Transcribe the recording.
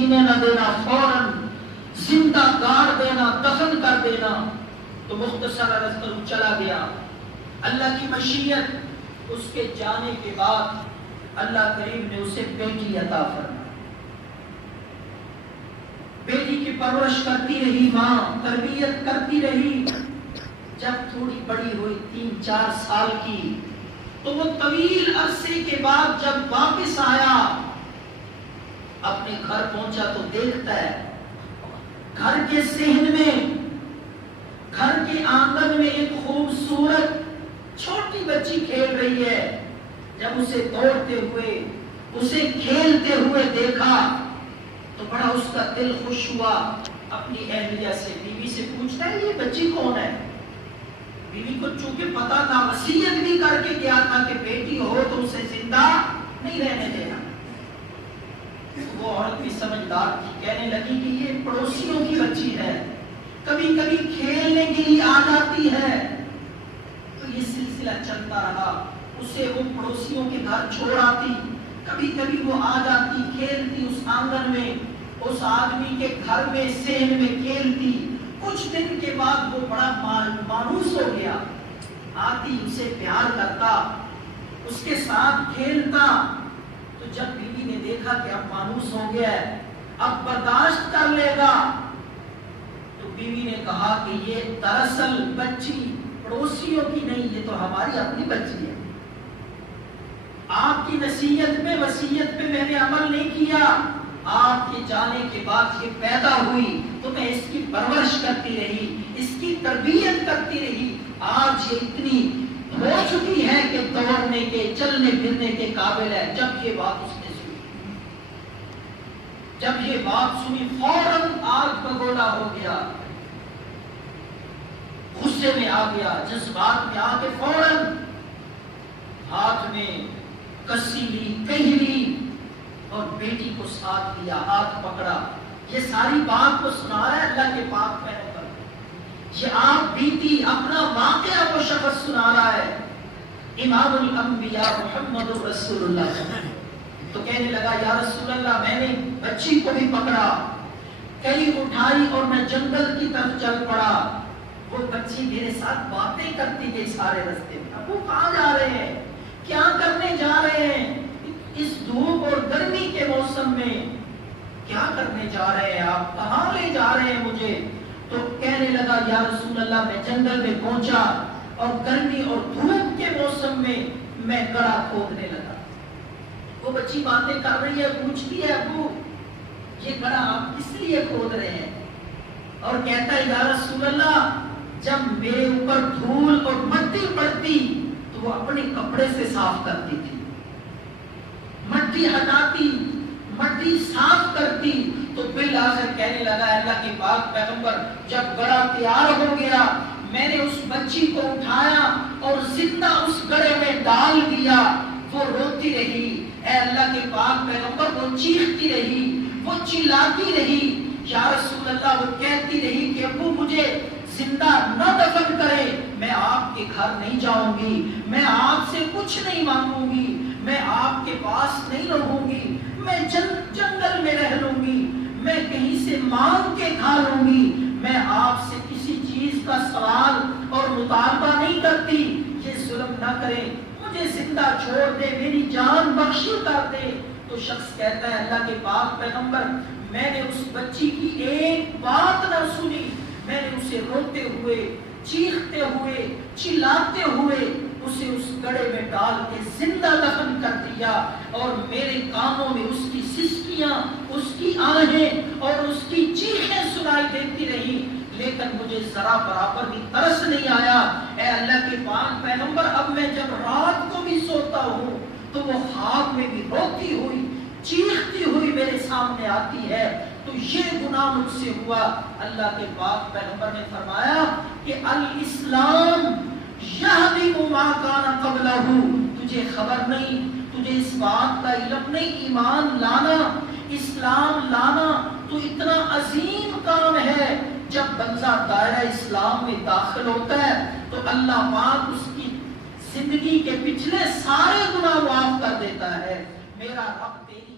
جینے نہ دینا، فوراً زندہ گاڑ دینا، دفن کر دینا۔ تو مختصر عرض کروں چلا گیا۔ اللہ کی مشیت، اس کے جانے کے بعد اللہ کریم نے اسے بیٹی عطا فرمائی۔ بیٹی کی پرورش کرتی رہی ماں، تربیت کرتی رہی۔ جب تھوڑی بڑی ہوئی 3-4 سال کی، تو وہ طویل عرصے کے بعد جب واپس آیا، اپنے گھر پہنچا تو دیکھتا ہے گھر کے صحن میں، گھر کے آنگن میں ایک خوبصورت چھوٹی بچی کھیل رہی ہے۔ جب اسے دوڑتے ہوئے، اسے کھیلتے ہوئے دیکھا تو بڑا اس کا دل خوش ہوا۔ اپنی اہلیہ سے، بیوی سے پوچھتا ہے یہ بچی کون ہے؟ بیوی کو چونکہ پتا تھا، وصیت بھی کر کے گیا تھا کہ بیٹی ہو تو اسے زندہ نہیں رہنے دینا۔ وہ عورت بھی سمجھدار تھی، کہنے لگی کہ یہ پڑوسیوں کی بچی ہے، کبھی کبھی کھیلنے کے لیے آ جاتی ہے۔ تو یہ سلسلہ چلتا رہا، اسے وہ پڑوسیوں کے گھر چھوڑ آتی، کبھی کبھی وہ آ جاتی، کھیلتی اس آنگن میں، اس آدمی کے گھر میں صحن میں کھیلتی۔ کچھ دن کے بعد وہ بڑا مانوس ہو گیا، آتی اسے پیار کرتا، اس کے ساتھ کھیلتا۔ تو جب بیوی نے دیکھا کہ اب مانوس ہو گیا ہے، اب برداشت کر لے گا، تو بیوی نے کہا کہ یہ دراصل بچی پڑوسیوں کی نہیں، یہ تو ہماری اپنی بچی ہے۔ آپ کی نصیحت پہ، وصیت پہ میں نے عمل نہیں کیا، آپ کے جانے کے بعد یہ پیدا ہوئی تو میں اس کی پرورش کرتی رہی، اس کی تربیت کرتی رہی۔ آج یہ اتنی ہو چکی ہے کہ دوڑنے کے، چلنے پھرنے کے قابل ہے۔ جب یہ بات اس نے سنی، جب یہ بات سنی، فوراً آگ بگولا ہو گیا، غصے میں آ گیا، جذبات میں آ کے فوراً ہاتھ میں کسی لی، کہیں لی اور بیٹی کو ساتھ لیا، ہاتھ پکڑا۔ یہ ساری بات کو سنا ہے اللہ کے پاک پیغمبر، یہ آپ بیتی اپنا واقعہ کو شخص سنا رہا ہے، امام الانبیاء محمد رسول اللہ۔ تو کہنے لگا یا رسول اللہ، میں نے بچی کو بھی پکڑا، کئی اٹھائی اور میں جنگل کی طرف چل پڑا۔ وہ بچی میرے ساتھ باتیں کرتی گئی سارے راستے میں۔ اب وہ کہاں جا رہے ہیں، کیا کرنے جا رہے ہیں اس دھوپ اور گرمی کے موسم میں؟ کیا کرنے جا رہے ہیں آپ، کہاں لے جا رہے ہیں مجھے؟ تو کہنے لگا یا رسول اللہ، میں جنگل میں پہنچا اور گرمی اور دھوپ کے موسم میں میں گڑھا کھودنے لگا۔ وہ بچی باتیں کر رہی ہے، پوچھتی ہے ابو یہ گڑھا آپ کس لیے کھود رہے ہیں؟ اور کہتا ہے یا رسول اللہ، جب میرے اوپر دھول اور مٹی پڑتی تو وہ اپنے کپڑے سے صاف کرتی تھی، مٹی ہٹاتی، مٹی صاف کرتی۔ تو بالآخر کہنے لگا اللہ کے پاک پیغمبر، جب گڑھا تیار ہو گیا، میں نے اس بچی کو اٹھایا اور زندہ اس گڑھے میں ڈال دیا۔ وہ روتی رہی، اے اللہ کے پاک پیغمبر، وہ چیختی رہی، وہ چلاتی رہی، یا رسول اللہ، وہ کہتی رہی کہ ابو مجھے زندہ نہ دفن کرے، میں آپ کے گھر نہیں جاؤں گی، میں آپ سے کچھ نہیں مانگوں گی، میں آپ کے پاس نہیں رہوں گی، میں جنگل میں رہ لوں گی، میں کہیں سے مانگ کے کھا لوں گی، میں آپ سے کسی چیز کا سوال اور مطالبہ نہیں کرتی، یہ ظلم نہ کرے، مجھے زندہ چھوڑ دے، میری جان بخشی کر دے۔ تو شخص کہتا ہے اللہ کے پاک پیغمبر، میں نے اس بچی کی ایک بات نہ سنی، میں نے اسے روتے ہوئے، چیختے ہوئے، چلاتے ہوئے اسے اس گڑھے میں ڈال کے زندہ دفن کر دیا، اور میرے کانوں میں اس کی سسکیاں، اس کی آہیں اور اس کی چیخیں سنائی دیتی رہی، لیکن مجھے ذرا برابر بھی ترس نہیں آیا۔ اے اللہ کے پاک پیغمبر، اب میں جب رات کو بھی سوتا ہوں تو وہ خواب میں بھی روتی ہوئی، چیختی ہوئی میرے سامنے آتی ہے، تو یہ گناہ مجھ سے ہوا۔ اللہ کے پاک پیغمبر نے فرمایا کہ الاسلام یہدم ما کان قبلہ، تجھے خبر نہیں، تجھے اس بات کا علم نہیں، ایمان لانا، اسلام لانا تو اتنا عظیم کام ہے۔ جب بندہ دائرہ اسلام میں داخل ہوتا ہے تو اللہ پاک اس کی زندگی کے پچھلے سارے گناہ معاف کر دیتا ہے۔ میرا رب تیری